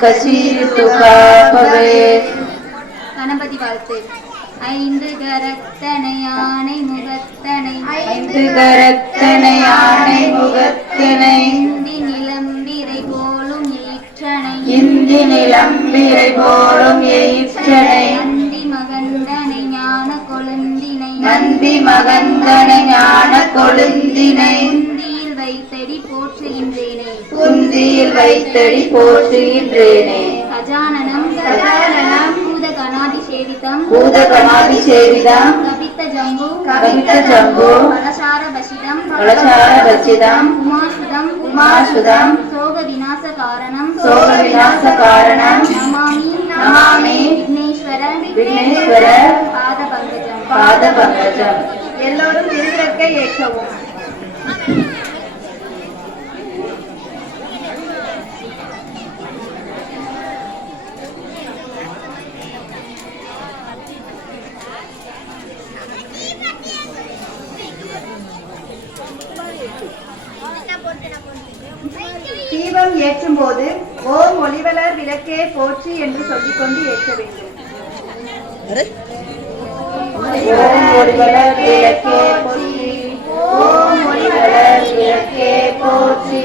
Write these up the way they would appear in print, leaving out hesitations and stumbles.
கசித்து காப்பவே. கணபதி வாழ்த்து. ஐந்து கரத்தனை யானை முகத்தனை ஐந்து கரத்தனை யானை முகத்தனை இந்தி நிலம்பிரை போலும் ஈற்றனை இந்தி நிலம்பிரை போலும் எயிற்றனை நந்தி மகந்தனை ஞான கொழுந்தினை நந்தி மகந்தனை ஞான கொழுந்தினை குந்தியில் வைத்தடி போற்றுகின்றேனே குந்தியில் வைத்தடி போற்றுகின்றேனே. கஜானனம் பூதகணாதிசேவிதம் பூதகணாதிசேவிதம் கபித்த ஜம்பு கவித்த ஜம்பு பலசார பசிதம் கலசார ரச்சிதம் உமாசுதம் உமாசுதம் சோக விநாச காரணம் சோக விநாச காரணம் நமாமி நமாமி விக்னேஸ்வர விக்னேஸ்வர பாத பங்கஜம். பாத பங்கஜம். எல்லோரும் திருவிளக்கை ஏற்றவும். தீபம் ஏற்றும் போது ஓம் ஒளிவளர் விளக்கே போற்றி என்று சொல்லிக்கொண்டு ஏற்ற வேண்டும். ஓம் ஒளிவளர் விளக்கே போற்றி. ஓம் ஒளிவளர் விளக்கே போற்றி.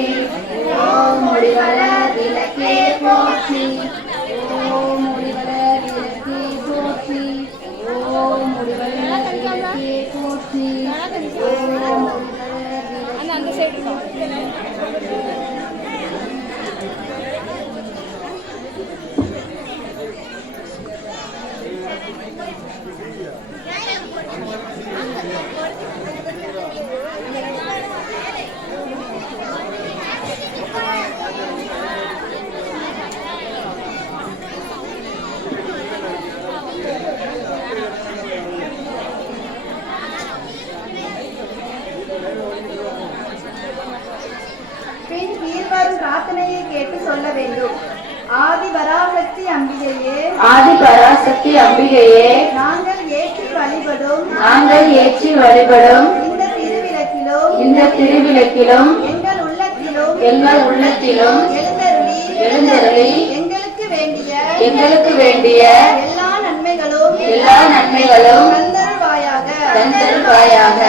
ஓம் ஒளிவளர் விளக்கே போற்றி. ஓம் ஒளிவளர் விளக்கே போற்றி. ஓம் ஒளிவளர் விளக்கே போற்றி. ஓம் பின் கீழ்வரும் பிரார்த்தனையை கேட்டு சொல்ல வேண்டும். ஆதி பராசக்தி அம்பிகையே, ஆதி பராசக்தி அம்பிகையே, நாங்கள் ஏற்றி வழிபடும் நாங்கள் ஏற்றி வழிபடும் இந்த திருவிளக்கிலும் இந்த திருவிளக்கிலும் எங்கள் உள்ளத்திலும் எங்கள் உள்ளத்திலும் எழுந்தருளி எங்களுக்கு எங்களுக்கு வேண்டிய எல்லா நன்மைகளும் தந்தருள்வாயாக.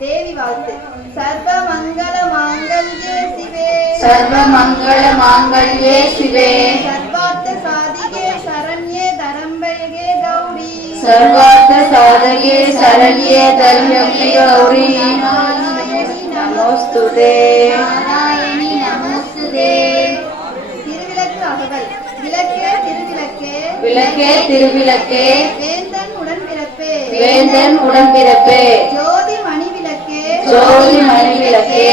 தேவி வாழ்த்து. சர்வ மங்கள மாங்கல்யே சிவே, சர்வ மங்கள மாங்கல்யே சிவே, சர்வார்த்த சாதிகே சரண்யே தரம்பையே கௌரி, சர்வார்த்த சாதகே சரண்யே தர்மகே கௌரி, நமோஸ்துதே. நாராயணி நமோஸ்துதே. திருவிளக்கு அகவல். விளக்கே திருவிளக்கே, விளக்கே திருவிளக்கே, வேந்தன் உடன்பிறப்பே, வேந்தன் உடன்பிறப்பே, ஜோதி மணி விளக்கே, ஜோதி மணி விளக்கே,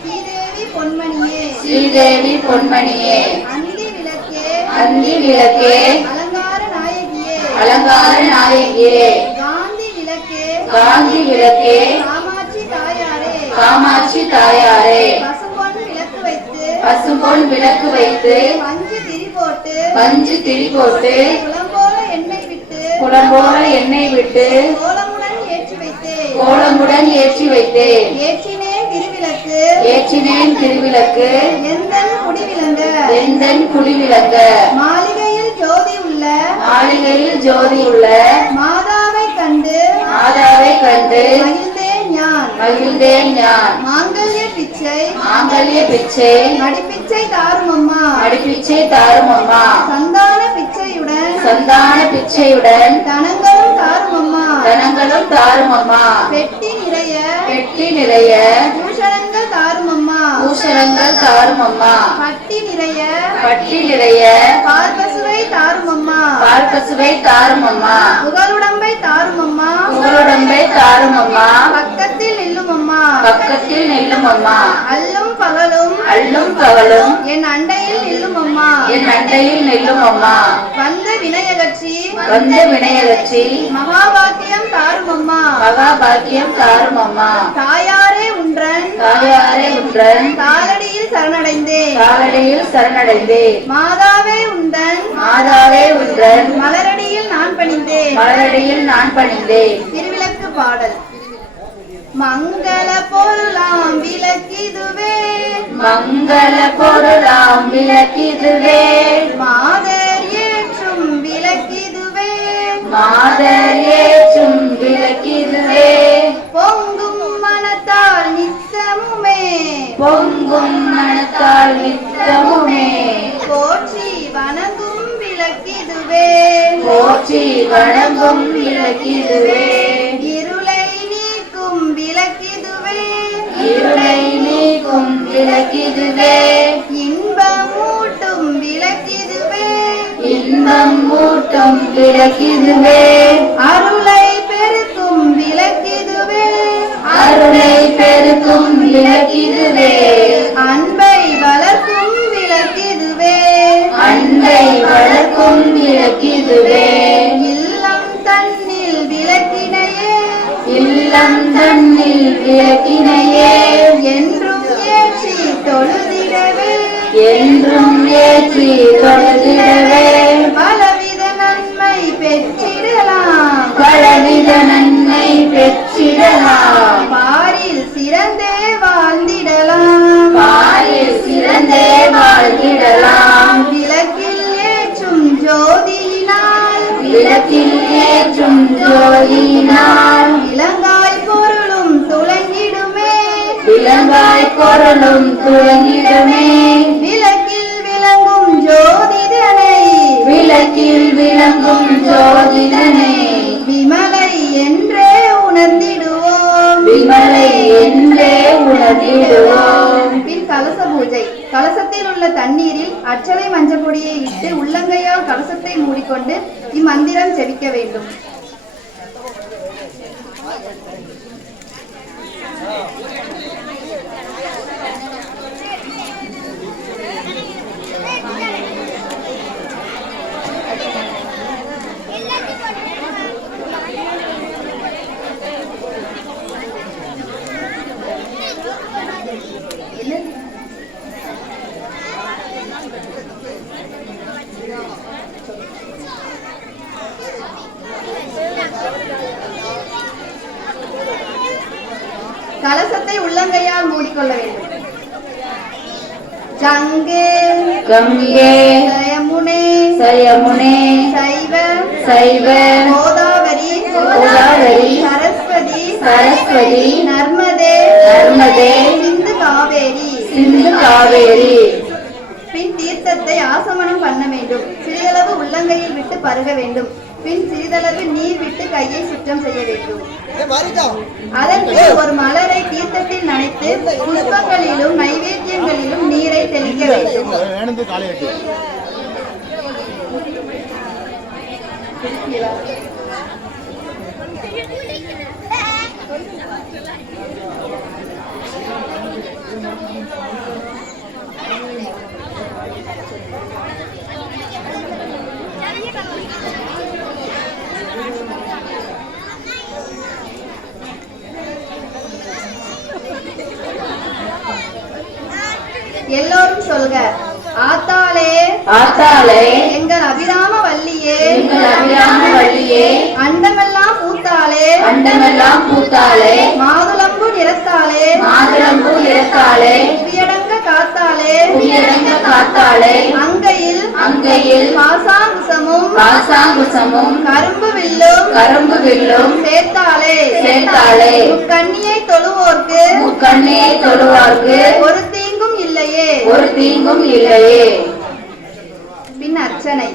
ஸ்ரீதேவி பொன்மணியே, ஸ்ரீதேவி பொன்மணியே, அந்தி விளக்கே, அந்தி விளக்கே, அலங்கார நாயகியே, அலங்கார நாயகியே, காந்தி விளக்கே, காந்தி விளக்கே, காமாட்சி தாயாரே, காமாட்சி தாயாரே, பசும்பொன் விளக்கு வைத்து பசும்பொன் விளக்கு வைத்து பஞ்சு திரி போட்டு பஞ்சு திரி போட்டு குளம்போல எண்ணெய் விட்டு குளம்போல எண்ணெய் விட்டு கோலமுடன் ஏற்றி வைத்தேன். கோலமுடன் ஏற்றி வைத்தேன். ஏற்றினேன் திருவிளக்கு ஏற்றினேன் திருவிளக்கு எந்தன் குடிவிளங்க, எந்தன் குடிவிளங்க, மாளிகையில் ஜோதி உள்ள மாளிகையில் ஜோதி உள்ள மாதாவை கண்டு மாதாவை கண்டு மகிழ்ந்தேன் ஞான். மகிழ்ந்தேன் ஞான். மாங்கல்ய பிச்சை மாங்கல்ய பிச்சை மடிப்பிச்சை தாரும் அம்மா, அடிப்பிச்சை தாரும் அம்மா, சந்தான பிச்சையுடன் சந்தான பிச்சையுடன் தனங்களும் தாரும் அம்மா, தனங்களும் தாரும் அம்மா, பெட்டி நிறைய பெட்டி நிறைய பூஷணங்கள் தாரும் அம்மா, பூஷணங்கள் தாரும் அம்மா, பட்டி நிறைய பட்டி நிறைய பார்பசுவை தாரும் அம்மா, பால் பசுவை தாரும் அம்மா, புகழுடம்பை தாரும் அம்மா, புகழுடம்பை தாரும் அம்மா, பக்கத்தில் நில்லும் அம்மா, பக்கத்தில் நில்லும் அம்மா, அல்லும் பகலும் அள்ளும் பகலும் என் அண்டையில் நில்லும் அம்மா, என் அண்டையில் நில்லும் அம்மா, வந்த வினயகற்றி வந்த வினையகற்றி மகாபாக்கியம் தாரும் அம்மா, மகாபாக்கியம் தாரும் அம்மா, தாயாரே உன்றன் தாயாரே உன்றன் காலடியில் சரணடைந்தேன், காலடியில் சரணடைந்தேன், மாதாவே உந்தன் மாதாவே உன்றன் மலரடியில் நான் பணிந்தேன். மலரடியில் நான் பணிந்தேன். திருவிளக்கு பாடல். மங்கள பொருளாம் விளக்கிதுவே, மங்கள பொருளாம் விளக்கிதுவே, பால் நித்தமுமே போற்றி வணங்கும் விளக்கிதுவே போற்றி வணங்கும் விளக்கிதுவே இருளை நீக்கும் விளக்கிதுவே இருளை நீக்கும் விளக்கிதுவே இன்பமூட்டும் விளக்கிதுவே இன்பம் மூட்டும் விளக்கிதுவே அருளை பெருக்கும் விளக்கிதுவே அருளை பெருக்கும் விளக்கிதுவே அன்பை வளர்க்கும் விளக்கிதுவே அன்பை வளர்க்கும் விளக்கிதுவே இல்லம் தன்னில் விளக்கினையே இல்லம் தன்னில் விளக்கினையே என்றும் ஏற்றி தொழுதிடவே என்றும் ஏற்றி தொழுதிடவே பலவித நன்மை பெற்றிடலாம் பலவித நன்மை பெற்றிடலாம் பாரில் சிறந்தே வாழ்ந்திடலாம் பாரில் சிறந்தே வாழ்ந்திடலாம் விளக்கில் ஏற்றும் ஜோதியினால் விளக்கில் ஏற்றும் ஜோதியினால் இளங்காய் பொருளும் துளங்கிடுமே விளங்காய் பொருளும் துளங்கிடுமே விளக்கில் விளங்கும் ஜோதிடனை விளக்கில் விளங்கும் ஜோதிடனே விமலை என்றே உணர்ந்திடுவோம் விமலை என்றே உணர்ந்திடுவோம் பின் கலச பூஜை. கலசத்தில் உள்ள தண்ணீரில் அர்ச்சனை மஞ்சப்பொடியை இட்டு உள்ளங்கையால் கலசத்தை மூடிக்கொண்டு இம்மந்திரம் ஜெபிக்க வேண்டும். கலசத்தை உள்ளங்கையால் மூடிக்கொள்ள வேண்டும். ஜங்கே கங்கே சயமுனே சயமுனே சைவ சைவ கோதாவரி கோதாவரி சரஸ்வதி சரஸ்வதி நர்மதே நர்மதே சிந்து காவேரி. சிந்து காவேரி. பின் தீர்த்தத்தை ஆசமனம் பண்ண வேண்டும். சிறிதளவு உள்ளங்கையில் விட்டு பருக வேண்டும். பின் சிறிதளவு நீர் விட்டு கையை சுத்தம் செய்ய வேண்டும். அதன் பின் ஒரு மலரை தீர்த்தத்தில் நனைத்து புஷ்பங்களிலும் நைவேத்தியங்களிலும் நீரை தெளிக்க வேண்டும். எல்லோரும் சொல்க. ஆத்தாளே ஆத்தாளே எங்கள் அபிராம வல்லியே எங்கள் அபிராம வள்ளியே அண்டமெல்லாம் பூத்தாளே அண்டமெல்லாம் பூத்தாளே மாதுளம்பு நிறத்தாளே மாதுளம்பூ இறத்தாளே புயடங்க காத்தாளே புயடங்க காத்தாளே அங்கையில் அங்கையில் பாசாங்குசமும் பாசாங்குசமும் கரும்பு வில்லும் கரும்பு வில்லும் சேர்த்தாளே சேர்த்தாளே கண்ணியை தொழுவோர்க்கு முக்கண்ணியை தொழுவார்க்கு ஒரு தீங்கும் இல்லையே. ஒரு தீங்கும் இல்லையே. பின் அர்ச்சனை.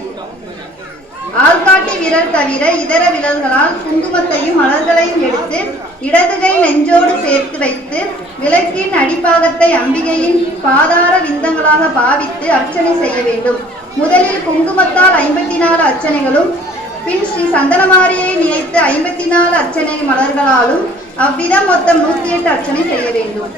ஆள்காட்டி விரல் தவிர இதர விரல்களால் குங்குமத்தையும் மலர்களையும் எடுத்து இடதுகை நெஞ்சோடு சேர்த்து வைத்து விளக்கின் அடிப்பாகத்தை அம்பிகையின் பாதார விந்தங்களாக பாவித்து அர்ச்சனை செய்ய வேண்டும். முதலில் குங்குமத்தால் 54 அர்ச்சனைகளும் பின் ஸ்ரீ சந்தனமாரியை நினைத்து 54 அர்ச்சனை மலர்களாலும் அவ்விதம் மொத்தம் 108 அர்ச்சனை செய்ய வேண்டும்.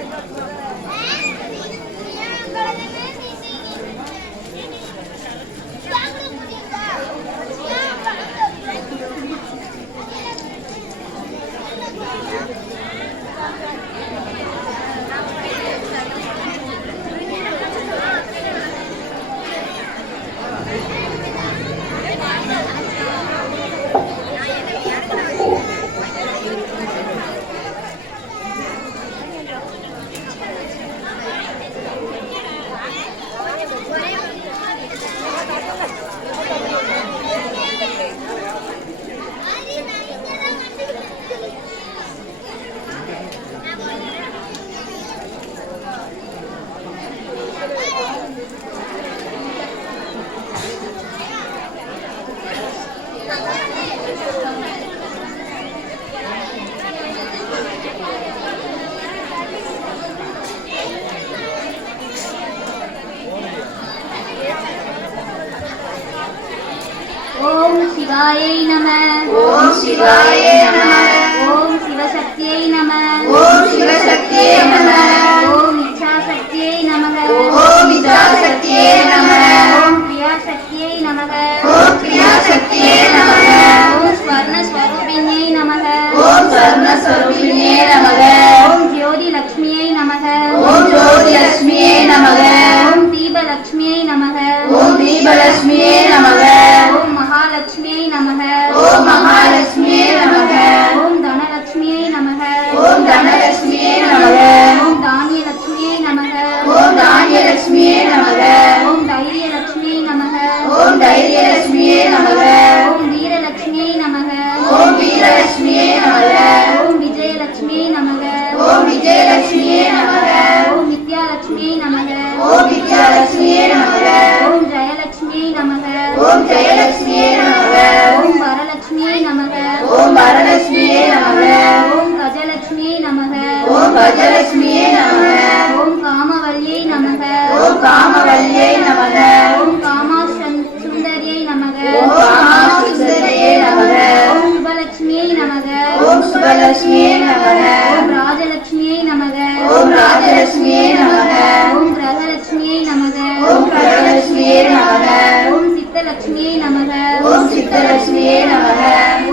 சிவாயை நம. ஓம் சிவாயே நம. ஓம் சிவசக்தியை நம. ஓம் சிவசக்தியே நம. ஓம் இச்சாசக்தியை நமக. ஓம் இச்சாசக்தியே நம. ஓம் கிரியாசக்தியை நமக. ஓம் கிரியாசக்தியே நம. ஓம் ஸ்வர்ணஸ்வரூபிணியை நமக. ஓம் சர்வஸ்வரூபிணியே நமக. ஓம் ஜோதி லக்ஷ்மியை நமக. ஓம் ஜோதி லட்சுமியே நமக. ஓம் தீபலக்ஷ்மியை நமக. ஓம் தீபலட்சுமியே நமக. ஓம் மகாலட்சுமியை நமக. ஓம் மகாலட்சுமியே நமக. ஓம் தனலட்சுமியை நமக. ஓம் தனலட்சுமியே நமக. ஓம் தானியலட்சுமியை நமக. ஓம் தானியலட்சுமியே நமக. ஓம் தைரியலட்சுமியை நமக. ஓம் தைரியலட்சுமியே நமக. ஓம் வீரலட்சுமியை நமக. ஓம் வீரலட்சுமியே நமக. ஓம் விஜயலட்சுமியை நமக. ஓம் விஜயலட்சுமியே நமக. ஓம் வித்யாலட்சுமியை நமக. ஓம் வித்யாலட்சுமியே நமக. ஓம் ஜெயலட்சுமியை நமக. ஓம் ஜெயலட்சுமியே நமக. ஓம் வரலட்சுமியை நமக. ஓம் வரலட்சுமியே நமக. ஓம் கஜலட்சுமியை நமக. ஓம் கஜலட்சுமியே நமக. ஓம் காமவல்லியை நமக. ஓம் காமவல்லியே நமக. ஓம் காமாசுந்தரியை நமக. ஓம் காமாசுந்தரியே நமக. ஓம் சுபலட்சுமியை நமக. ஓம் சுபலட்சுமியே நமக. ஓம் ராஜலட்சுமியை நமக. ஓம் ராஜலட்சுமியே நமக. ஓம் கிரகலட்சுமியை நமக. ஓம் கிரகலட்சுமியே நமக. ஓம் சித்தலட்சுமியை நமக. ஓம் சித்தலட்சுமியே நமக.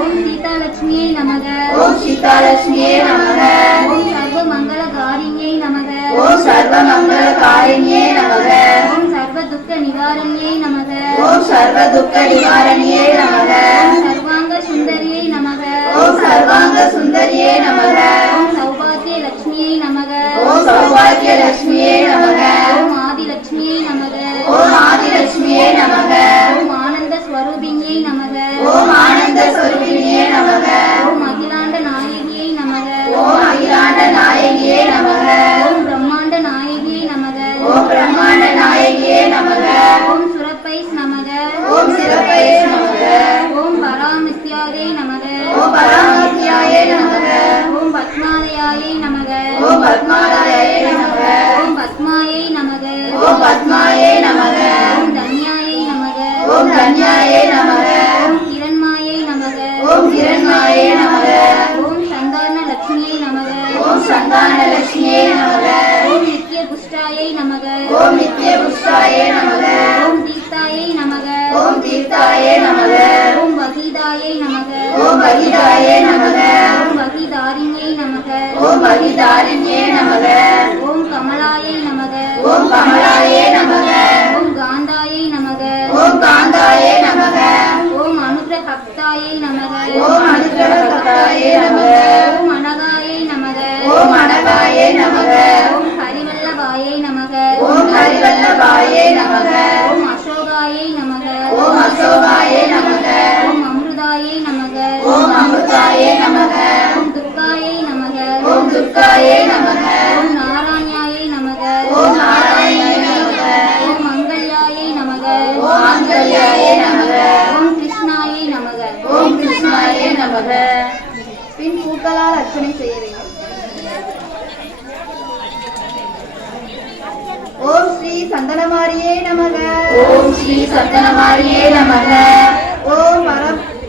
ஓம் சீதாலட்சுமியை நமக. ஓம் சீதாலட்சுமியே நமக. ஓம் சர்வ மங்களகாரிணியை நமக. ஓம் சர்வ மங்களகாரிணியே நமக. ஓம் சர்வ துக்க நிவாரணியை நமக. ஓம் சர்வ துக்க நிவாரணியே நமக. ஓம் சர்வாங்க சுந்தரியை நமக. ஓம் சர்வாங்க சுந்தரியே நமக. ஓம் சௌபாகிய லட்சுமியை நமக. ஓம் சௌபாகிய லட்சுமியே நமக. ஓம் ஆதிலட்சுமியை நமக. ஓம் ஆதிலட்சுமியே நமக. ஓம் ஆனந்த ஸ்வரூபிணியை நமக. ஓம் ஆனந்த ஸ்வரூபிணியே நமக. ஓம் அகிலாண்ட நாயகியை நமக. ஓம் அகிலாண்ட நாயகியே நமக. ஓம் பிரம்மாண்ட நாயகியை நமக. ஓம் பிரம்மாண்ட நாயகியே நமக. ஓம் சுரப்பைஸ் நமக. ஓம் சிறப்பையே நமக. ஓம் பராமித்யாயை நமக. ஓம் பராமத்தியாயே நமக. ஓம் பத்மாலயாயை நமக. ஓம் பத்மாலயே நமக. ஓம் பத்மாயை நமக. ஓம் பத்மாயே நமக. ஓம் தன்யாயை நமக. ஓம் கன்யாயே நமக. ஓம் கிரண்மாயை நமக. ஓம் கிரண்மாயே நமக. ஓம் சந்தான லட்சுமியை நமக. ஓம் சந்தான லட்சுமியே நமக. ஓம் நித்ய புஷ்டாயை நமக. ஓம் நித்ய புஷ்டாயே நமக. ஓம் தீர்த்தாயை நமக. ஓம் தீர்த்தாயே நமக. ஓம் வகீதாயை நமக. ஓம் வகிதாயே நமக. ஓம் வகிதாரிணியை நமக. ஓம் வகிதாரிண்யே நமக. ஓம் கமலாயை நமக. ஓம் கமலாயே நமக. ஓம் காந்தாயை நமக. ஓம் காந்தாயே நமக. ஓம் அனுகிரஹப்தாயை நமக. ஓம் அனுகிரகதாயே நமக. ஓம் அனகாயை நமக. ஓம் அனகாயே நமக. ஓம் ஹரிவல்லபாயை நமக. ஓம் ஹரிவல்லபாயே நமக. ஓம் அசோகாயை நமக. ஓம் அசோகாயே நமக. ஓம் அமிர்தாயை நமக. ஓம் அமிர்தாயே நமக. ஓம் துர்காயை நமக. ஓம் துர்காயே நமக. ஓம் நாராயணாயை நமக. ஓம் நாராயணாய நமக. ஓம் மங்கள்யாயை நமக. ஓம் மாங்கல்யாயே நமக. ஓம் கிருஷ்ணாயை நமக. ஓம் கிருஷ்ணாயே நமக. பின் பூக்களால் அர்ச்சனை செய்ய வேண்டும். ஓம் ஸ்ரீ சந்தனமாரியே நமக. ஓம் ஸ்ரீ சந்தனமாரியே நமக. ஓம்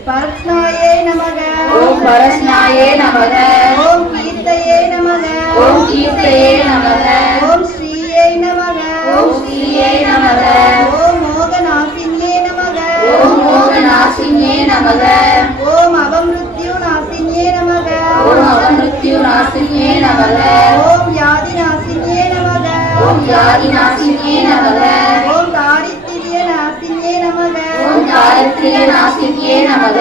பரத்னாயே நமக. ஓம் பரஸ்நாயே நமக. ஓம் கீர்த்தையே நமக. ஓம் கீர்த்தையே நமக. ஓம் ஸ்ரீயே நமக. ஓம் ஸ்ரீயே நமக. ஓம் மோகநாசின்யே நமக. ஓம் மோகநாசின்யே நமக. ஓம் அபமிருத்யு நாசின்யே நமக. ஓம் அபமிருத்யு நாசின்யே நமக. ஓம் வியாதி நாசின்யே நமக. ஓம் வியாதி நாசின்யே நமக. ஓம் தாரித்திரிய நாசின்யே நமக. ஓம் தாரித்ரிய நாசின்யே நமக.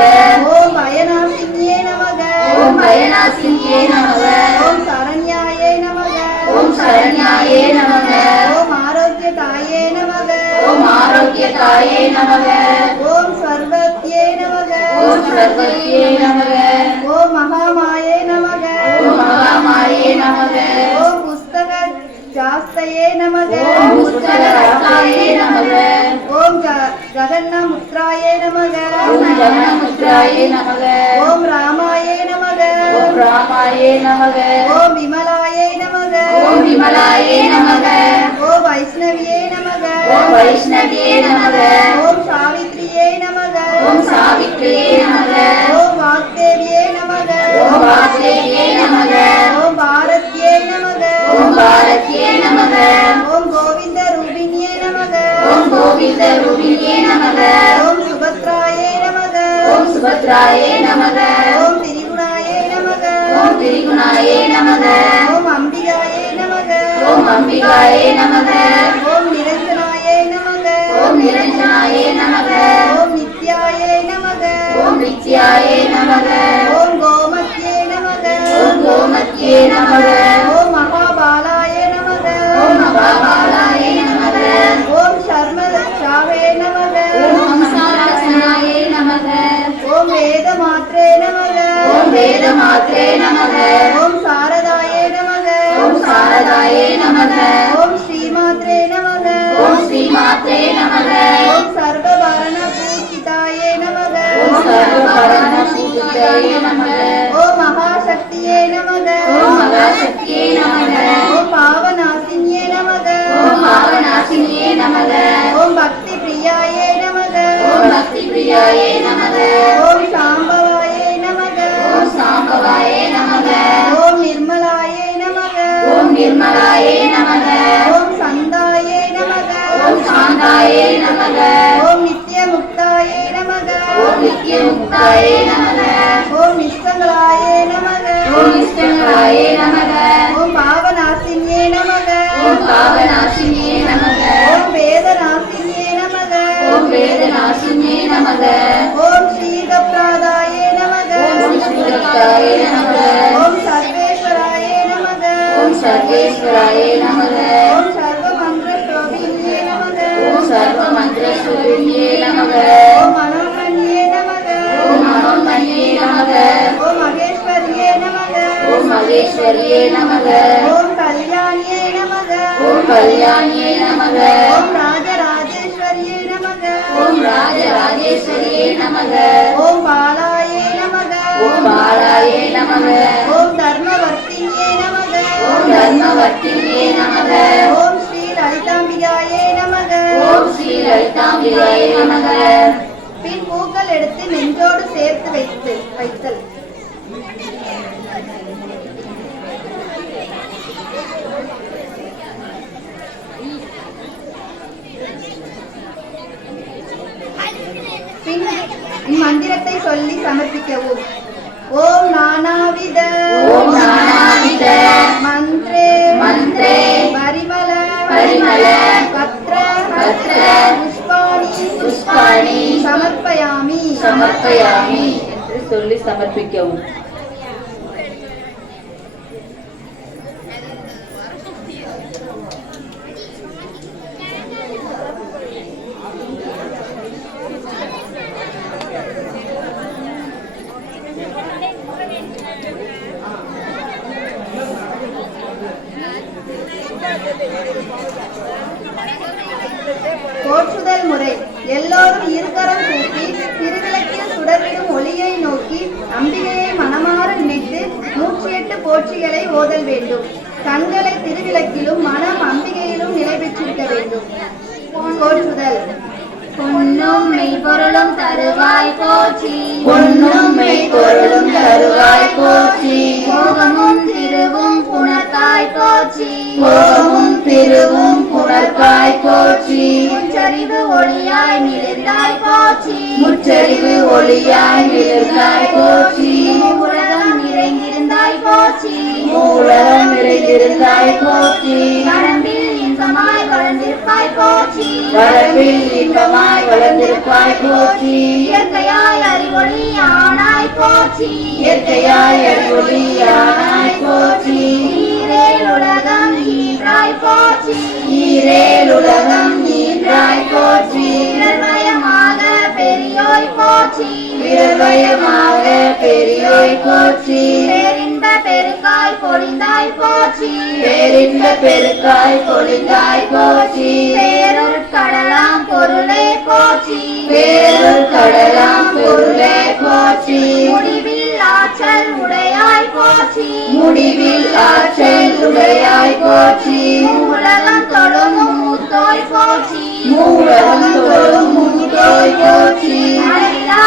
ஓம் பயநாசின்யே நமக. ஓம் பயநாசின்யே நமக. ஓம் சரண்யாயே நமக. ஓம் சரண்யாயே நமக. ஓம் ஆரோக்கியதாயே நமக. ஓம் ஆரோக்கியதாயே நமக. ஓம் சர்வத்யே நமக. ஓம் சர்வத்யே நமக. ஓம் மகாமாயே நமக. ஓம் மகாமாயே நமக. ஓம் புஸ்தக சாஸ்தையே நமக. ஓம் புஸ்தகரசாயே நமக. ஓம் ஜகன்னமுத்ராயே நமக. ஓம் ஜகன்னமுத்ராயே நமக. ஓம் ராமாயே நமக. ஓம் ராமாயே நமக. ஓம் விமலாயே நமக. ஓம் விமலாயே நமக. ஓம் வைஷ்ணவியே நமக. ஓம் வைஷ்ணவியே நமக. ஓம் சாவித்ரியே நமக. ஓம் சாவித்ரியே நமக ஓம் வாக்தேவியே நமக ஓம் வாசுதேவியே நமக ஓம் பாரத்யே நமக ஓம் பாரத்யே நமக ஓம் கோவிந்த ரூபிணியே நமக ஓம் கோவிந்த ரூபிணியே நமக ஓம் சுபத்ராயே நமக ஓம் சுபத்ராயே நமக ஓம் திரிகுணாயே நமக ஓம் திரிகுணாயே நமக ஓம் அம்பிகாயே நமக ஓம் அம்பிகாயே நமக ஓம் நிரஞ்சனாயே நமக ஓம் நிரஞ்சனாயே நமக ஓம் நித்யாயே நமக ஓம் நித்யாயே நமக ஓம் கோமத்யே நமக ஓம் கோமத்யே நமக ஓம் மகாபாலாய நமக ஓம் மகாபாலாயே நமக ஓம் சர்மதக்ஷாவே நமக ஓம் ஹம்சாராசனாயே நமக ஓம் வேதமாத்ரே நமக ஓம் வேதமாத்ரே நமக ஓம் சாரதாயே நமக ஓம் சாரதாயே நமக ஓம் ஸ்ரீமாத்ரே நமக ஓம் ஸ்ரீமாத்ரே நமக ஓம் சர்வபரண பூஜிதாயே நமக ஓம் சர்வபரண பூஜிதாயே நமக ஓம் மகாசக்தியே நமக ஓம் மகாசக்தியே நமக ஓம் பாவநாசினியே நமக ஓம் பாவநாசினியே நமக ஓம் பக்தி பிரியாயே நமக ஓம் பக்தி பிரியாயே நமக ஓம் சாம்பவாயே நமக ஓம் சாம்பவாயே நமக ஓம் நிர்மலாயே நமக ஓம் நிர்மலாயே நமக ஓம் சந்தாயே நமக ஓம் சாந்தாயே நமக ஓம் நித்யமுக்தாயே நமக ஓம் நித்யமுக்தாயே நமக ஓம் நிஷ்கங்களாயே நமக ஓம் நிஷ்கங்களாயே நமக ஓம் பாவநாசினியே நமக ஓம் பாவநாசினியே நமக ஓம் வேதநாசினியே நமக ஓம் வேதநாசினியே நமக ஓம் ஸ்ரீகப்ராதாயே நமக ஓம் ஸ்ரீதத்தாயே நமக ஓம் சர்வேஸ்வராயே நமக ஓம் சர்வேஸ்வராயே நமக ஓம் சர்வமந்திர ஸ்ரோபிணியே நமக ஓம் சர்வ மந்திர சுரூபியே நமக ஓம் மனோன்மணியே நமக ஓம் மனோன்மணியே நமக ஓம் மகேஸ்வரியே நமக ஓம் மகேஸ்வரியே நமக ஓம் கல்யாணியே நமக ஓம் கல்யாணியே நமக ஓம் ராஜராஜேஸ்வரியே நமக ஓம் ராஜராஜேஸ்வரியே நமக ஓம் பாலாயே நமக ஓம் பாலாயே நமக ஓம் தர்மவர்த்தினியே நமக ஓம் தர்மவர்த்தினியே நமக ஓம் ஸ்ரீ லலிதாம்பிகாயே நமக ஓம் ஸ்ரீ லலிதாம்பிகாயே நமக பின் பூக்கள் எடுத்து நெஞ்சோடு சேர்த்து வைத்தல் பின் இம்மந்திரத்தை சொல்லி சமர்ப்பிக்கவும். ஓம் நானாவித ஓம் நானாவித மந்த்ரே மந்த்ரே பரிமள பரிமள பத்ர பத்ர புஷ்பாணி புஷ்பாணி சமர்ப்பயாமி சமர்ப்பயாமி என்று சொல்லி சமர்ப்பிக்கவும். போற்றுதல் முறை. எல்லோரும் இருகரம் கூப்பி திருவிளக்கில் சுடர்விடும் ஒளியை நோக்கி அம்பிகையை மனமாற நினைத்து 108 போற்றிகளை ஓதல் வேண்டும். கண்களை திருவிளக்கிலும் மனம் அம்பிகையிலும் நிலை பெற்றிருக்க வேண்டும். போற்றுதல். பொன்னும் மெய்பொருளும் தருவாய் போற்றி பொன்னும் மெய்பொருளும் தருவாய் போற்றி போகமும் திருவும் புணர்த்தாய் போற்றி போகமும் திருவும் புணர்ப்பாய் போற்றி முற்றறிவு ஒளியாய் மிளிர்ந்தாய் போற்றி முற்றறிவு ஒளியாய் மிளிர்ந்தாய் போற்றி உலகம் நிறைந்திருந்தாய் போற்றி மூலகம் நிறைந்திருந்தாய் போற்றி வரம்பில் இன்பமாய் வளர்ந்திருப்பாய் போற்றி வரப்பில் இன்பமாய் வளர்ந்திருப்பாய் போற்றி இயற்கையாய் அறிவொளி ஆனாய் போற்றி இயற்கையாய் அறிவொளியானாய் போற்றி ஈரேல் உலகம் ஈன்றாய் போற்றி ஈரேல் உலகம் ஈன்றாய் போற்றி நிர்மயமாக பெரியோய் போற்றி விரவயமாக பெரியோய் போற்றி பேரின்ப பெருக்காய் பொழிந்தாய் போற்றி பேரின்ப பெருக்காய் பொழிந்தாய் போற்றி பேருட்கடலாம் பொருளே போற்றி பேருள் கடலாம் பொருளே போற்றி முடிவில் ஆற்றல் உடையாய் போற்றி முடிவில் ஆற்றல் உடையாய் போற்றி உலகம் தொழும் மூத்தோய் போற்றி மூலகம் தொழும் மூத்தோய் போற்றி அளவிலா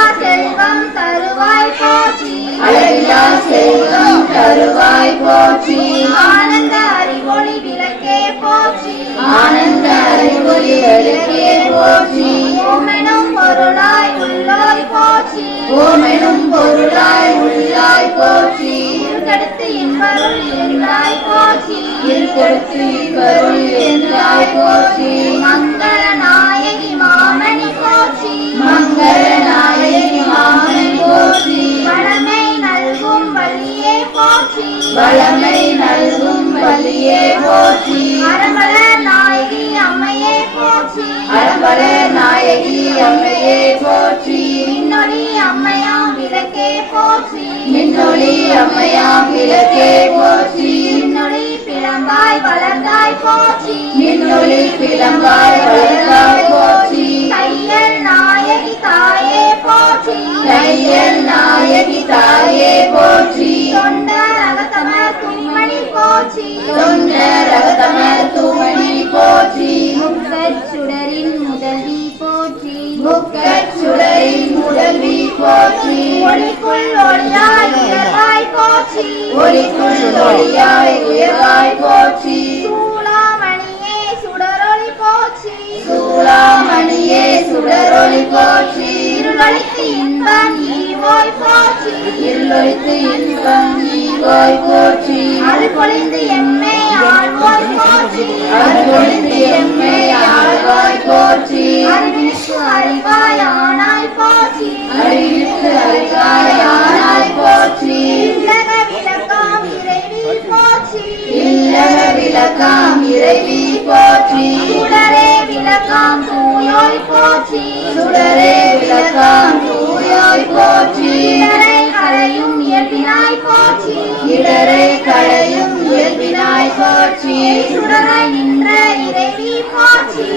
செல்வம் தருவாய் போற்றி. ஆனந்த அறிவொளி விளக்கே போற்றி. ஆனந்த அறிவொளி விளக்கே போற்றி. ஓமெனும் பொருளாய் உள்ளோய் போற்றி. ஓமெனும் பொருளாய் உள்ளாய் போற்றி. இருகடுத்து இன்பருள் என்றாய் போற்றி. இருக்கடுத்து இன்பருள் என்றாய் போற்றி. மங்கள நாயகி மாமணி போற்றி. மங்கள நாயகி மாமணி போற்றி. வளமை நல்கும் வழியே போற்றி. வளமை நல்கும் வழியே போற்றி. அறமல நாயகி அம்மையே போற்றி. அறம்பல நாயகி அம்மையே போற்றி. மின்னொளி அம்மையாம் விளக்கே போற்றி. மின்னொளி அம்மையாம் விளக்கே போற்றி. மின்னொளி பிளம்பாய் வளர்ந்தாய் போற்றி. மின்னொளி பிளம்பாய் வளர்ந்தாய் போற்றி. தையல் நாயகி தாயே போற்றி. தையல் நாயகி தாயே போற்றி. தொண்ட ரகதமர் துணிமணி போற்றி. தொண்ட ரகதமர் தூமணி போற்றி. முக்கச் சுடரின் முதல்வி போற்றி. முக்கச் சுடரின் முதல்வி போற்றி. ஒளிக்குள் ஒளியாய் உயர்வாய் போற்றி. ஒளிக்குள் ஒளியாய் உயர்வாய் போற்றி. சூளாமணியே சுடரொளி போற்றி. சூளாமணியே சுடரொளி போற்றி. இருளொளித்து இன்பம் ஈவோய் போற்றி. இருளொழித்து இன்பம் ஈவோய் போற்றி. அருள்பொழிந்து எம்மை ஆழ்வோய் போற்றி. அருள்பொழிந்து எம்மை ஆழ்வாய் போற்றி. அறிவிற்கு அறிவாய் ஆனாய் போற்றி. அறிவிற்கு அறிவாய் ஆனாய் போற்றி. இல்லக விளக்காம் இறைவி போற்றி. இல்லக விளக்காம் இறைவி போற்றி. சுடரே விளக்காம் தூயோய் போற்றி. சுடரே விளக்காம் தூயோய் போற்றி. இடரை களையும் இயல்பினாய் போற்றி. இடரை களையும் இயல்பினாய் போற்றி. சுடராய் நின்ற இறைவி போற்றி.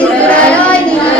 சுடராய் நின்ற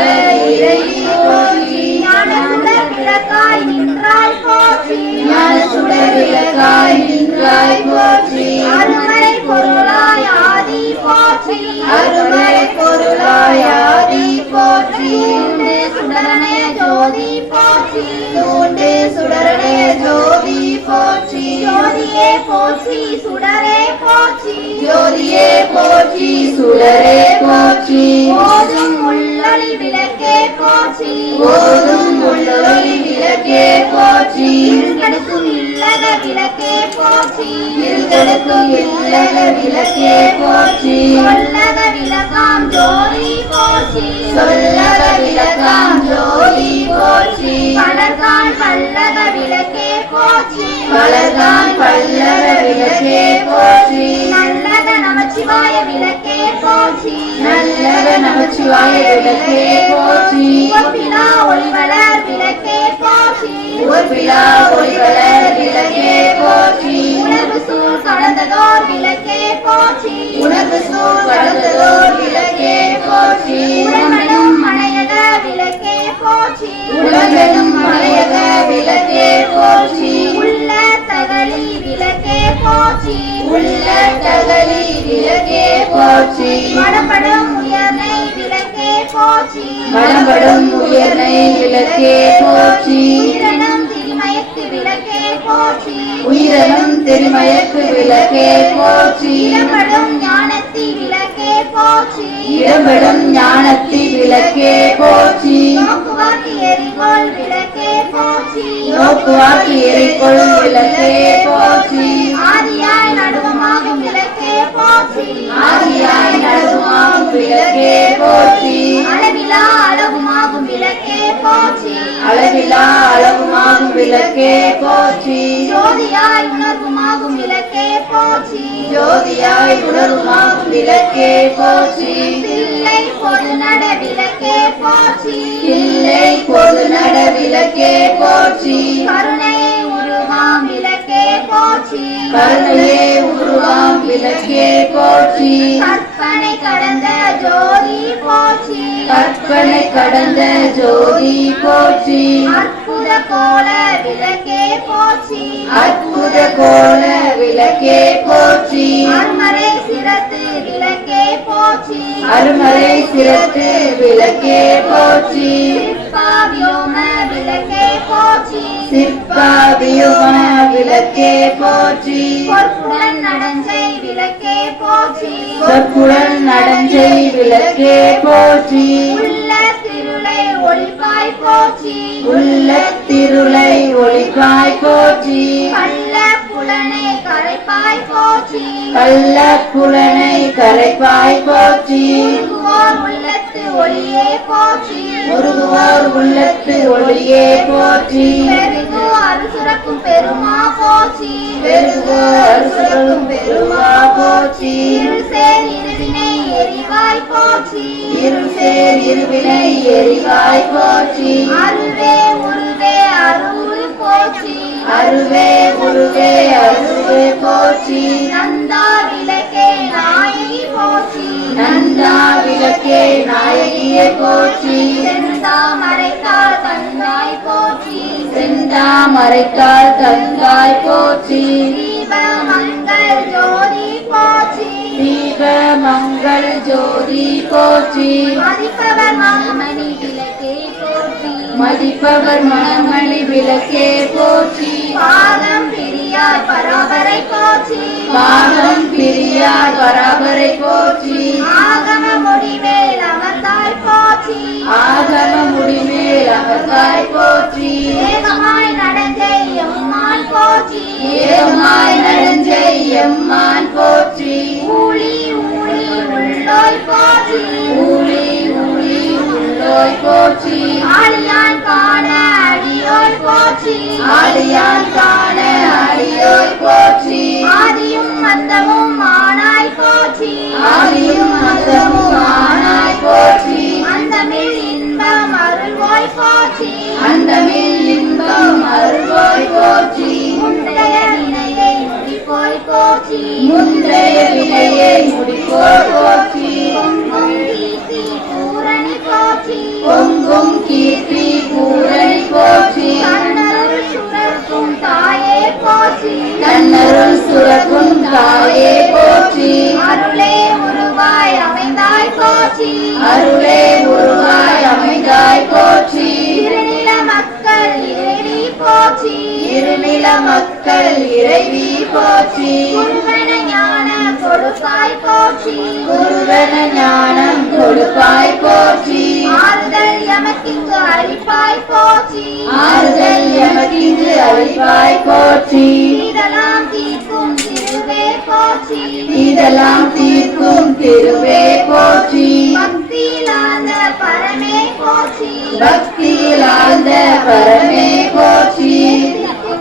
இறைவி போற்றி. ஞான சுடர் விளக்காய் நின்றாய் போற்றி. ஞான சுடர் விளக்காய் நின்றாய் போற்றி. அருமறை பொருளாய் ஆதி போற்றி. அருமறை பொருளாய் ஆதி போற்றி. தூண்டு சுடரனே ஜோதி போற்றி. தூண்டு சுடரனே ஜோதி போற்றி. ஜோதியே போற்றி சுடரே போற்றி. ஜோதியே போற்றி சுடரே போற்றி. ஓதும் உள்ளொளி விளக்கே போற்றி. ஓதும் உள்ளொளி விளக்கே போற்றி. இருகடுக்கும் இல்லக விளக்கே போற்றி. இருகடுக்கும் இல்லக விளக்கே போற்றி. சொல்லக விளக்காம் ஜோதி போற்றி. சொல்லக விளக்காம் ஜோதி போற்றி. பலர்கான் பல்லக விளக்கே போற்றி. பலர்கான் பல்லவ விளக்கே போற்றி. நல்லக நமச்சிவாய விளக்கே போற்றி. நல்லக நமச்சிவாய விளக்கே போற்றி. ஒப்பிலா ஒளிவளர் விளக்கே போற்றி. ஒப்பிலா ஒளிவளர் விளக்கே போற்றி. உணர்வு சூழ் கடந்ததோர் விளக்கே போற்றி. உணர்வு சூழ் கடந்ததோர் விளக்கே போற்றி. உடம்பெனும் மனையக விளக்கே போற்றி. உலகெனும் மலையக விளக்கே போற்றி. உள்ள தகழி விளக்கே போற்றி. உள்ள தகலி விளக்கே போற்றி. மடப்படும் உயர்னை விளக்கே போற்றி. மணப்படும் உயர்னை விளக்கே போற்றி. உயிரெனும் திரிமயக்கு விளக்கே போற்றி. உயிரனும் திருமயக்கு விளக்கே போற்றி. இடம்படும் ஞானத்தி விளக்கே போற்றி. இடம்பெடும் ஞானத்தி விளக்கே போற்றி. நோக்குவாக்கு எரிகோள் விளக்கே போற்றி. நோக்குவாக்கு எரிகொள்ளும் விளக்கே போற்றி. ஆதியாய் நடுவமாகும் விளக்கே போற்றி. ஆதியாய் நடுவாகும் விளக்கே போற்றி. அளவிலா அழகுமாகும் விளக்கே போற்றி. அளவிலா அளவுமாகும் விளக்கே போற்றி. ஜோதியாய் உணர்வுமாகும் விளக்கே போற்றி. ஜோதியாய் உணர்வுமாகும் விளக்கே போற்றி. தில்லை பொது நட விளக்கே போற்றி. இல்லை பொது நட விளக்கே போற்றி. கருணையை உருவாம் விளக்கே போற்றி. கருணையே உருவாம் விளக்கே போற்றி. கற்பனை கடந்த ஜோதி போற்றி. கற்பனை கடந்த ஜோதி போற்றி. அற்புத கோல விளக்கே போற்றி. அற்புத கோல விளக்கே போற்றி. அருமறை சிரத்து விளக்கே போற்றி. அருமறை சிரத்து விளக்கே போற்றி. சிற்பாவியோம விளக்கே போற்றி. சிற்காவியும விளக்கே போற்றி பொற்புடன் நடஞ்சை விளக்கே போற்றி சொற்குழல் நடஞ்சை விளக்கே போற்றி உள்ள திருளை ஒளிப்பாய் போற்றி உள்ள திருளை ஒளிப்பாய் போற்றி கள்ள புலனை கரைப்பாய் போற்றி கள்ள புலனை கரைப்பாய் போற்றி உருகுவோர் உள்ளத்து ஒளியே போற்றி உருகுவோர் உள்ளத்து ஒளியே போற்றி பெருகு அருசுரக்கும் பெருமா போற்றி பெருகுவோர் சுரக்கும் பெருமா போற்றி இருசேர் இருவினை எரிவாய் போற்றி இருள் சேர் இருவினை எரிவாய் போற்றி அருவே உருவே அருள் போற்றி அருவே உருவே அருவே போற்றி நந்தா விளக்கே நாயகி போற்றி நந்தா விளக்கே நாயகியே போற்றி செந்தாமரைக்கால் தந்தாய் போற்றி செந்தாமரைக்கால் தந்தாய் போற்றி தீப மங்கள் ஜோதி போற்றி தீப மங்கள் ஜோதி போற்றி மதிப்பவர் மாமணி விளக்கே போற்றி மதிப்பவர் மணமணி விளக்கே போற்றி பாகம் பிரியார் பராபரை போற்றி பாகம் பிரியார் பராபரை போற்றி ஆகம முடிவேல் அமர்ந்தாய் போற்றி ஆகம முடிமேல் அமர்ந்தாய் போற்றி ஏகமாய் நடஞ்சை எம்மான் போற்றி ஏகமாய் நடஞ்சை எம்மான் போற்றி ஊழி ஊழி உள்ளோய் போற்றி ஊழி ஊழி உள்ளோய் போற்றி ஆழியான் காண அடியோய் போற்றி ஆழியான் காண அடியோய் போற்றி ஆதியும் அந்தமும் ஆனாய் போற்றி ஆதியும் அந்தமும் ஆனாய் போற்றி அந்தமில் இன்பம் அருள்வோய் போற்றி அந்தமில் இன்பம் அருள்வோய் போற்றி முந்தைய வினையை முடிப்போய் போற்றி முந்தைய வினையை முடிப்போய் போற்றி பொங்கும் கீர்த்தி பூரணி போற்றி பொங்கும் கீர்த்தி பூரணி போற்றி கண்ணருள் சுரக்கும் தாயே போற்றி கண்ணருள் சுரக்கும் தாயே போற்றி அருளே உருவாய் அமைந்தாய் போற்றி அருளே உருவாய் அமைந்தாய் போற்றி திருநில மக்கள் இறைவி போற்றி இருநில மக்கள் இறைவி போற்றி குருவன ஞான கொடுப்பாய் போற்றி குருவன ஞானம் கொடுப்பாய் போற்றி ஆறுதல் எமக்கிங்கு அளிப்பாய் போற்றி ஆறுதல் எமக்கிங்கு அளிப்பாய் போற்றி இதெல்லாம் தீர்க்கும் திருவே போற்றி இதெல்லாம் தீர்க்கும் திருவே போற்றி பக்தியிலாந்த பரமே போற்றி பக்தியில் ஆழ்ந்த பரமே போற்றி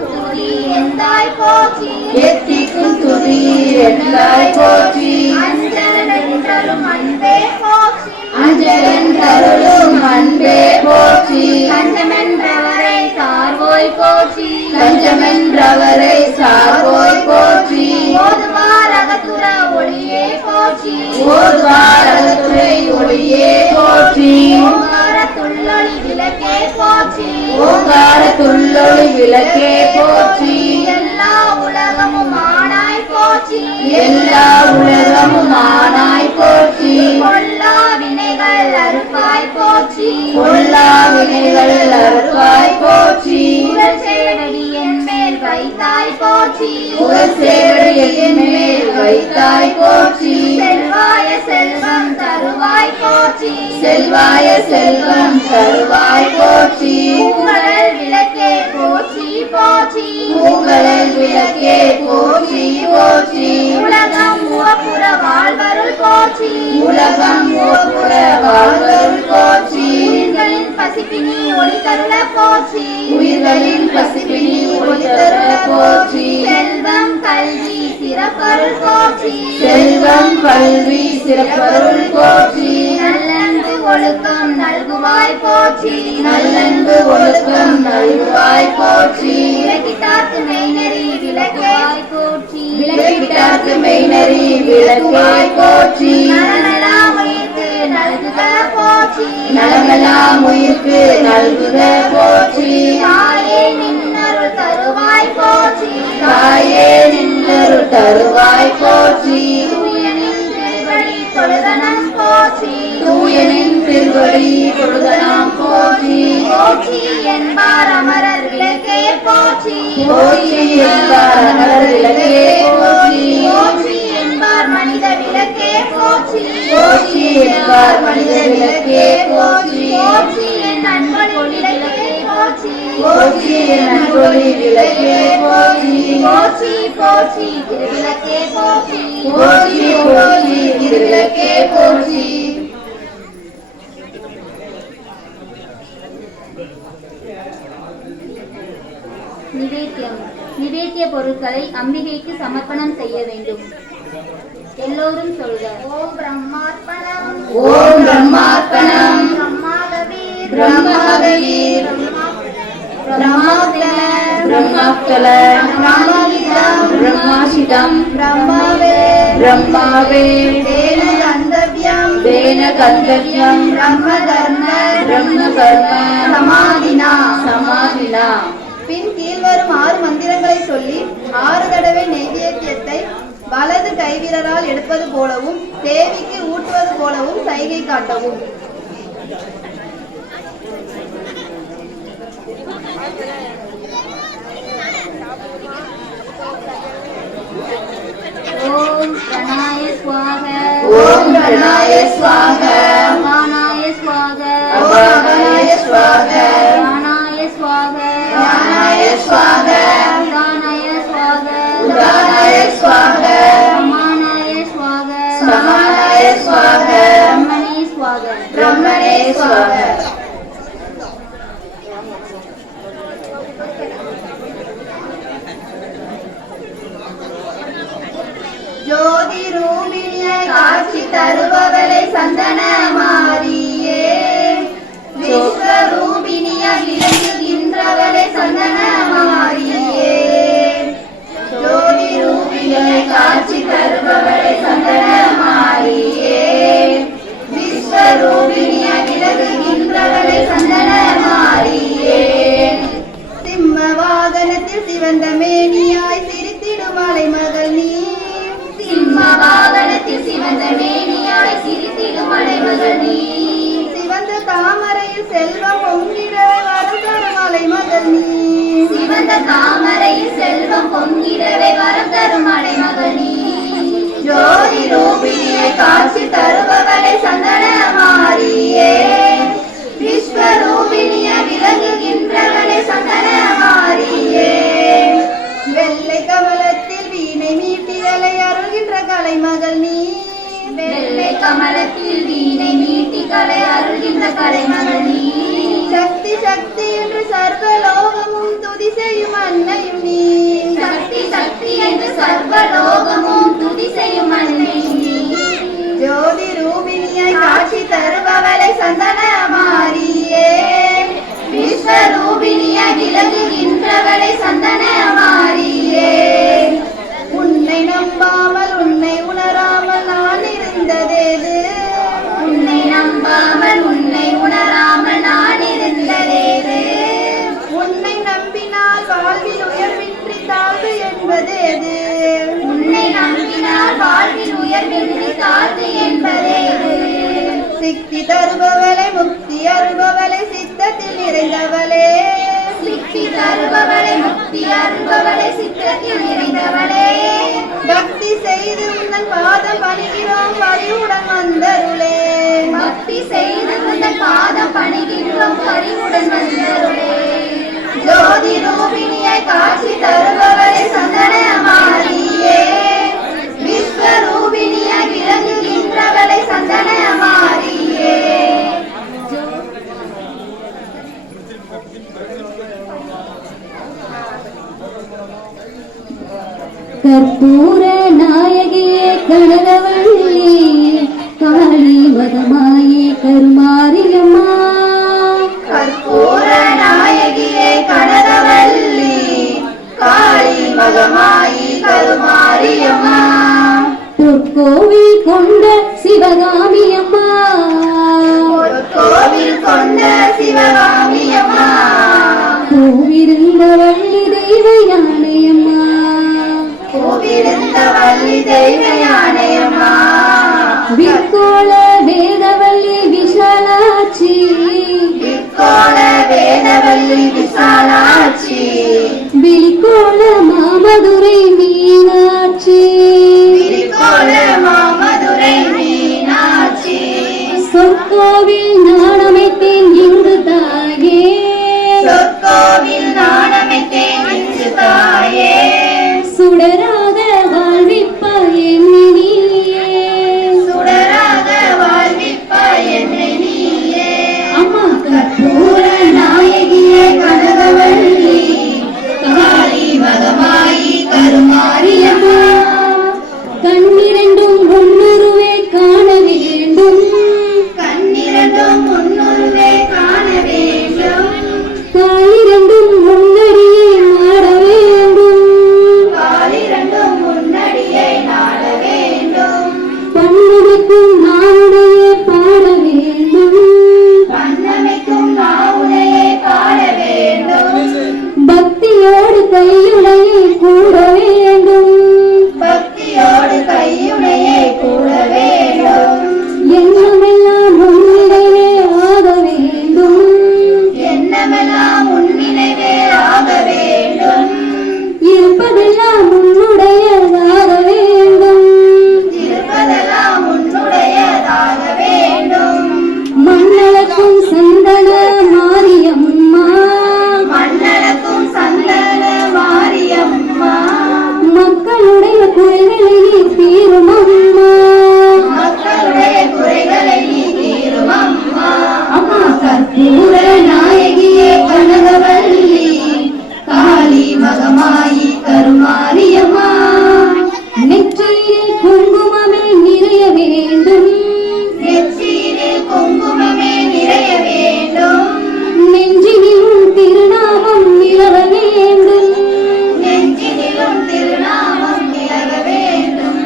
துதி எந்தாய் போற்றி எத்திக்கும் துதி என்றாய் போற்றி அஞ்சல் என்றலும் அன்பே போற்றி அஞ்சலன் தருளும் அன்பே போற்றி கஞ்சமென்றவரை சார்வோய் போற்றி கஞ்சமென்றவரை சார்வோய் போற்றி ஓதுவார் அகத்துற ஒளியே போற்றி ஓர்வார் அகத்துறை ஒளியே போற்றி ஓங்கார துள்ளொளி விளக்கே போற்றி ஓங்கார துள்ளொளி விளக்கே போற்றி எல்லா உலகமும் ஆனாய் போற்றி எல்லா உலகமும் ஆனாய் போற்றி கொல்லா வினைகள் அறுப்பாய் போற்றி கொல்லா வினைகள் அறுப்பாய் போற்றி புகழ் சேவடி என் மேல் வைத்தாய் போற்றி புகழ் சேவடியின் மேல் வைத்தாய் போற்றி செல்வாய செல்வம் தருவாய் போற்றி செல்வாய செல்வம் தருவாய் போற்றி பூங்கழல் விளக்கே போற்றி போற்றி பூங்கழல் விளக்கே போற்றி போற்றி உலகம் உவப்புற வாழ்வருள் போற்றி உலகம் ஓப்புற வாழ்வருள் போற்றி உயிர்களின் பசிப்பினி ஒளி தருள போற்றி உயிர்களின் பசிப்பினி ஒளி தருள போற்றி செல்வம் கல்வி சிறப்பருள் போற்றி செல்வம் கல்வி சிறப்பருள் போற்றி நல்லன்பு ஒழுக்கம் நல்குவாய் போற்றி நல்லன்பு ஒழுக்கம் நல்வாய் போற்றி விளக்கிட்டார்க்கு மெய்நெறி விளக்காய் போற்றி விளக்கிட்டார்க்கு மெய்நெறி விளக்குவாய் போற்றி நலமெல்லாம் உயிர்க்கு நல்குக போற்றி நலமெல்லாம் உயிர்க்கு நல்குக போற்றி தாயே நின்னருள் தருவாய் போற்றி தாயே நின்னருள் தருவாய் போற்றி தூயனின் திருவடி தொழுதனம் போற்றி தூயனின் திருவடி தொழுதலாம் போற்றி போற்றி என்பார் அமரர் விளக்கே போற்றி போற்றி என்பார் அமரர் விளக்கே போற்றி போற்றி என்பார் மனித விளக்கே போற்றி போற்றி என்பார் மனித விளக்கே போற்றி போற்றி என் அன்பொழி விளக்கே போற்றி போற்றி என் அன்பொழி விளக்கே போற்றி போற்றி போற்றி திருவிளக்கே போற்றி போற்றி போற்றி திருவிளக்கே போற்றி. நிவேத்தியம். நிவேத்திய பொருட்களை அம்பிகைக்கு சமர்ப்பணம் செய்ய வேண்டும். எல்லோரும் சொல்க. ஓம் பிரம்மார்ப்பணம் ஓம் பிரம்மார்ப்பணம் பிரம்மாகவீர் பிரம்மாகவீர் பிரம்மாப்தல பிரம்மாசிதம் பிரம்மாவே பிரம்மாவே தேன கந்தவ்யம் தேன கந்தவ்யம் பிரம்ம தர்ம பிரம்ம கர்ம சமாதினா. சமாதினா. பின் கீழ்வரும் 6 மந்திரங்களை சொல்லி 6 தடவை நெய்வேத்தியத்தை வலது கைவிரலால் எடுப்பது போலவும் தேவிக்கு ஊட்டுவது போலவும் சைகை காட்டவும். ஓம் பிரணாய ஸ்வாக. ஓம் பிரணாய ஸ்வாக. அபானாய ஸ்வாக. அபானாய ஸ்வாக. பிராணாய ஸ்வாக. பிராணாய ஸ்வாக. உதானாய ஸ்வாக. உதானாய ஸ்வாக. சமானாய ஸ்வாக. சமானாய ஸ்வாக. பிரம்மணே ஸ்வாக. பிரம்மணே ஸ்வாக. ஜோதி ரூபிணியை காட்சி தருபவளை சந்தன மாரியே விஸ்வரூபிணிய விளங்குகின்றவளை சந்தன மாரியே ஜோதி ரூபிணியை காட்சி தருபவளை சந்தன மாரியே விஸ்வரூபிணிய விளங்குகின்றவளை சந்தன மாரியே சிம்ம வாகனத்தில் சிவந்த மேனியாய் சிரித்திடும் அலைமகள் நீ சிம்ம வாகனத்தில் சிவந்த மேனியாய் சிரித்திடும் அலைமகள் நீ சிவந்த தாமரையில் செல்வம் பொங்கிடவே வரம் தரும் அலைமகள் நீ சிவந்த தாமரையில் செல்வம் பொங்கிடவே வரம் தரும் அலைமகள் நீ ஜோதி ரூபிணியை காட்சி தருபவளை சந்தன மாரியே விஸ்வரூபிணிய விளங்குகின்றவளை சந்தன மாரியே வெள்ளை கமலத்தில் வீணை மீட்டிகளை அருள்கின்ற கலைமகள் நீ வெள்ளை கமலத்தில் வீணை மீட்டி கலை அருள்கின்ற கலைமகள் நீ சக்தி சக்தி என்று சர்வலோகமும் துதி செய்யும் அன்னையும் நீ சக்தி சக்தி என்று சர்வலோகமும் துதி செய்யும் அன்னை நீ ஜோதி ரூபிணியை காட்சி தருபவளை சந்தன மாரியே விஸ்வரூபிணிய விலகுகின்றவளை சந்தன மாரியே உன்னை நம்பாமல் உன்னை உணராமல் நான் இருந்ததேது உன்னை நம்பாமல் உன்னை உணராமல் நான் இருந்ததேது உன்னை நம்பினால் வாழ்வில் உயர்வின்றி தாழ்வு என்பதேது உன்னை நம்பினால் வாழ்வில் உயர்வின்றி தாழ்வு என்பதேது சித்தி தருபவளை முக்தி அருபவளை சித்தத்தில் நிறைந்தவளே சித்தி தருபவளை முக்தி அருள்பவளை சித்தத்தில் நிறைந்தவளே பக்தி செய்து உந்தன் பாதம் பணிகிறோம் வழியுடன் வந்தருளே பக்தி செய்து உந்தன் பாதம் பணிகின்றோம் பரிவுடன் வந்தருளே ஜோதி ரூபிணியை காட்சி தருபவளை சந்தன மாரியே விஸ்வரூபிணிய விளங்குகின்றவளை சந்தன மாரியே கற்பூர நாயகியே கனகவள்ளி காளி மதமாயே கருமாரியம்மா கற்பூர நாயகியே கனகவல்லி காளி மகமாயி கருமாரியம்மா பொற்கோவில் கொண்ட சிவகாமி அம்மா கோவில் கொண்ட சிவகாமியம்மா கோவிருந்த வள்ளி தெய்வ யானையம்மா கோவிருந்த வள்ளி தெய்வ யானையம்மா விற்கோள வேதவள்ளி விஷாலாட்சி வள்ளி விசாலாட்சி விழிக்கோல மாமதுரை மீனாட்சி விழிக்கோல மாமதுரை மீனாட்சி சொற்கோவில் நாணமைத்தேன் இங்கு தாயே சொற்கோவில் நாணமைத்தேன் இங்கு தாயே சுடராக வாழ்விப்பாய் என்னை நீயே சுடராக வாழ்விப்பாய் என்னை நீயே அம்மா கற்பூர நாயகியே கனகவள்ளி காளி மகமாயி கருமாரியம்மா கண்ணிரண்டும் முன்னுருவே காண வேண்டும் கண்ணிரண்டும் முன்னுருவே காண வேண்டும் காலிரண்டும் முன்னடியே மாட வேண்டும் காலிரண்டும் முன்னடியை நாட வேண்டும் பன்னமைக்கும் நாவுடைய பாட வேண்டும் பண்ணமைக்கும் நாவுனையை பாட வேண்டும் பக்தியோடு கையுடையே கூட வேண்டும் பக்தியோடு கையுனையை கூட வேண்டும் எண்ணமெல்லாம் முன்னிலையே ஆக வேண்டும் எண்ணமெல்லாம் உன்னினைவே ஆக வேண்டும் இருப்பதெல்லாம் உன்னுடையதாக வேண்டும் இருப்பதெல்லாம் உன்னுடையதாக வேண்டும் மண்ணளக்கும் சந்தன மாரியம்மா மண்ணளக்கும் சந்தன மாரியம்மா மக்களுடைய குறைகளை நீ தீரும் அம்மா மக்களுடைய குறைகளை நீ தீரும் அம்மா அம்மா கற்பூர நாயகியே கனகவள்ளி காளி மகமாயி கருமாரியம்மா நெற்றியில் குங்குமமே நிறைய வேண்டும் நெற்றியினில் குங்குமமே நிறைய வேண்டும் நெஞ்சினிலும் திருநாமம் நிலவ வேண்டும் நெஞ்சினிலும் திருநாமம் நிலவ வேண்டும்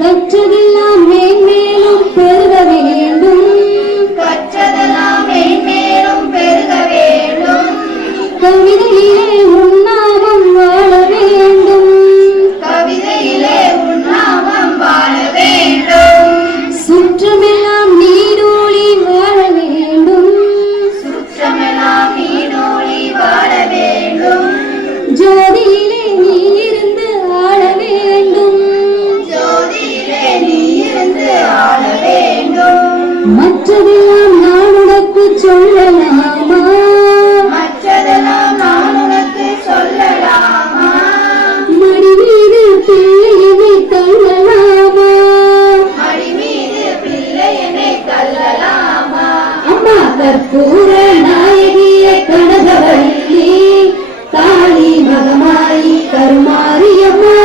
கற்றதெல்லாம் மேன்மேலும் பெருக வேண்டும் கற்றதெல்லாம் மேன்மேலும் பெருக வேண்டும் கவிதையிலே உன்னாமம் வாழ வேண்டும் கவிதையிலே உன்னாமம் வாழ வேண்டும் சுற்றமெல்லாம் நீடோழி வாழ வேண்டும் சுற்றமெல்லாம் நீடோழி வாழ வேண்டும் ஜோதியிலே நீ இருந்து ஆள வேண்டும் ஜோதியிலே நீ இருந்து ஆள வேண்டும் மற்றதெல்லாம் நான் உனக்கு சொல்லலாமா மற்றதெல்லாம் நான் உனக்கு சொல்லலாமா மடி மீது பிள்ளையினை தள்ளலாமா மடி மீது பிள்ளையனை தள்ளலாமா அம்மா கற்பூர நாயகியே கனகவள்ளி காளி மகமாயி கருமாரியம்மா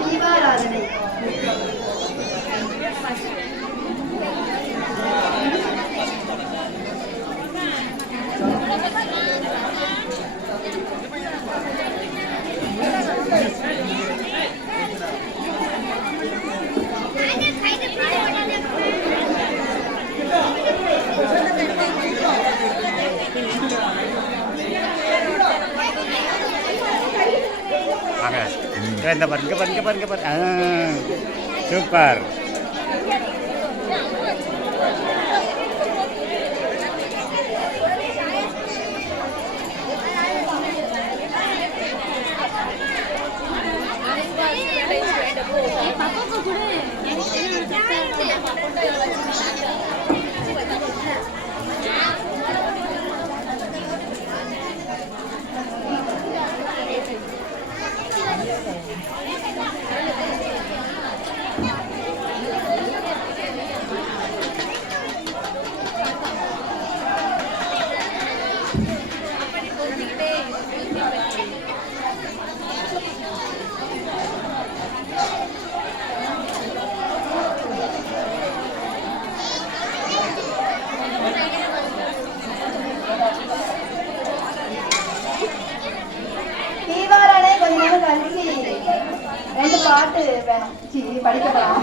தீபாராதனை இந்த பாருங்க சூப்பர் தீபாராதனை கொஞ்ச நேரம் கழிச்சு 2 பாட்டு வேணும் படிக்கலாம்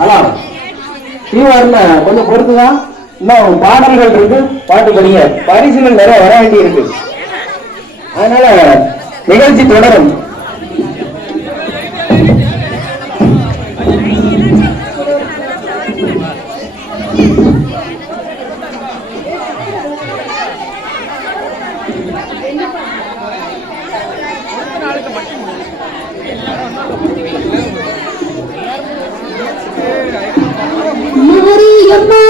ஹலோ தீவாரில் கொஞ்சம் பொறுத்துதான் இன்னும் பாடல்கள் இருக்கு, பாட்டு படிங்க. பரிசுகள் நிறைய வர வேண்டி இருக்கு, அதனால நிகழ்ச்சி தொடரும். மாரியம்மா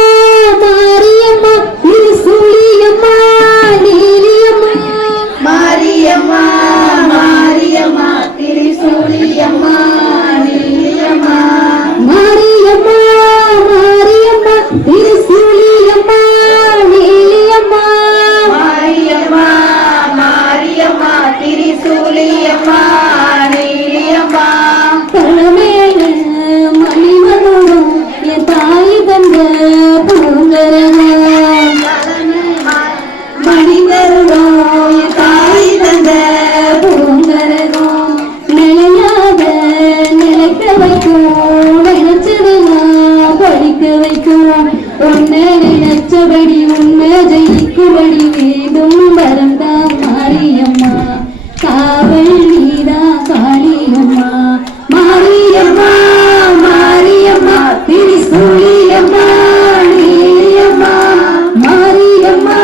மாரியம்மா திருசூலியம்மா நீலியம்மா மாரியம்மா மாரியம்மா திரிசூலியம்மா நீலியம்மா மாரியம்மா மாரியம்மா திருசூலியம்மா நீலியம்மா மாரியம்மா மாரியம்மா திரிசூலியம்மா நீலியம்மா பழமேல மணிமனோடும் என் தாய் தந்த பூங்கரகம் மணிமருடும் என் தாய் தந்த பூங்கரகம் நிலையாக நிலைக்க வைக்கும் நினைச்சதெல்லாம் படிக்க வைக்கும் உன்னை நினைச்சபடி உண்மை ஜெயிக்கும்படி வேண்டும் வரந்தா மாரியம்மா காவல் நீதா காளியம்மா மாரியம்மா மாரியம்மா திரிசூலியம்மா நீலியம்மா மாரியம்மா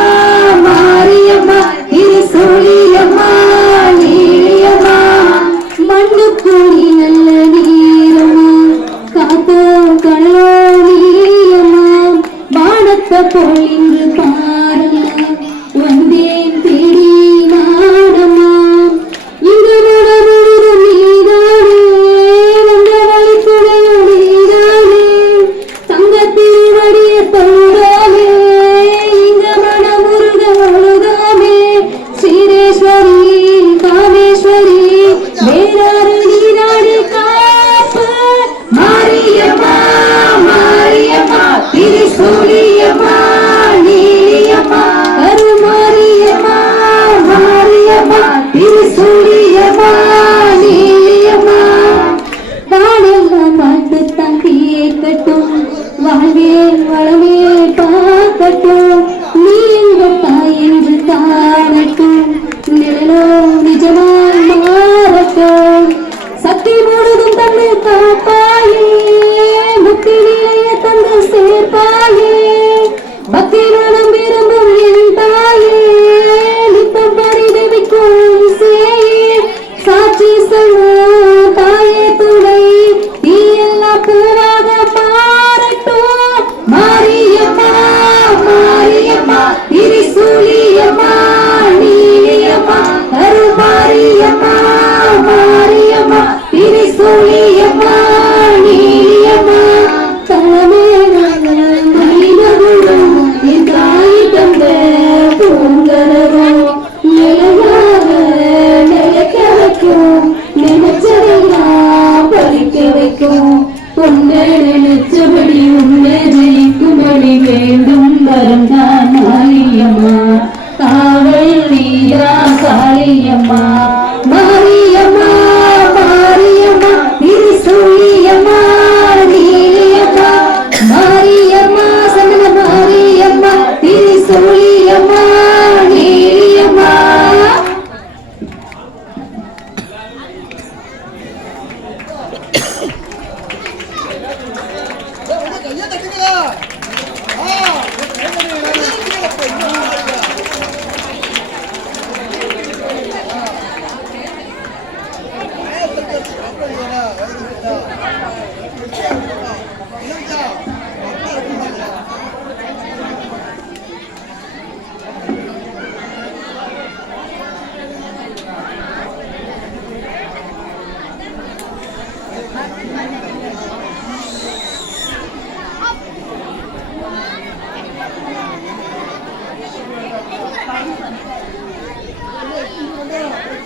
மாரியம்மா திரிசூலியம்மா நீலியம்மா மண்ணுக்கூடி நல்ல நீரம்மா காத்தோ கனலோ நீலியம்மா வானத்தை போல் இன்று பாரம்மா வந்தேன் தேடி நாடம்மா இங்கு நடமுடிவு நீதானே வந்த வழித்துணையோ நீதானே தங்கத்தில் வடிய தொழுதாமே இங்க மனமுருக ஒழுதாமே ஸ்ரீரேஸ்வரி காமேஸ்வரி வேறாறு நீராடி காப்பு மாரியம்மா மாரியம்மா திரிசூலியம்மா நீலியம்மா கருமாரியம்மா மாரியம்மா திரிசூலியம்மா நீலியம்மா வானெல்லாம் வாழ்ந்து தான் கேட்கட்டும் வாழ்வே வளமே பார்க்கட்டும் நீ எங்கள் தாய் என்று காணட்டும் நிழலோ நிஜமாய் மாறட்டும் சக்தி முழுதும் தந்து காப்பாயே முக்தி நிலைய தந்து சேர்ப்பாயே பக்தி மனம் விரும்பும் என் தாயே நித்தம் பரிதவிக்கும் சேயே சாட்சி சொல்வோம் தாயே துணை நீ எல்லாம் பூவாக மாறட்டும் மாரியம்மா மாரியம்மா திரிசூலியம்மா நீலியம்மா கருமாரியம்மா மாரியம்மா திரிசூலியம்மா நீலியம்மா நினைச்சபடி உண்மை ஜெயிக்கும்படி வேண்டும் வரந்தான் மாரியம்மா காவல் நீரா காளியம்மா மாரியம்மா மாரியம்மா திரிசூலியம்மா நீலியம்மா மாரியம்மா சமண மாரியம்மா திரிசூலியம்மா நீலியம்மா Thank you.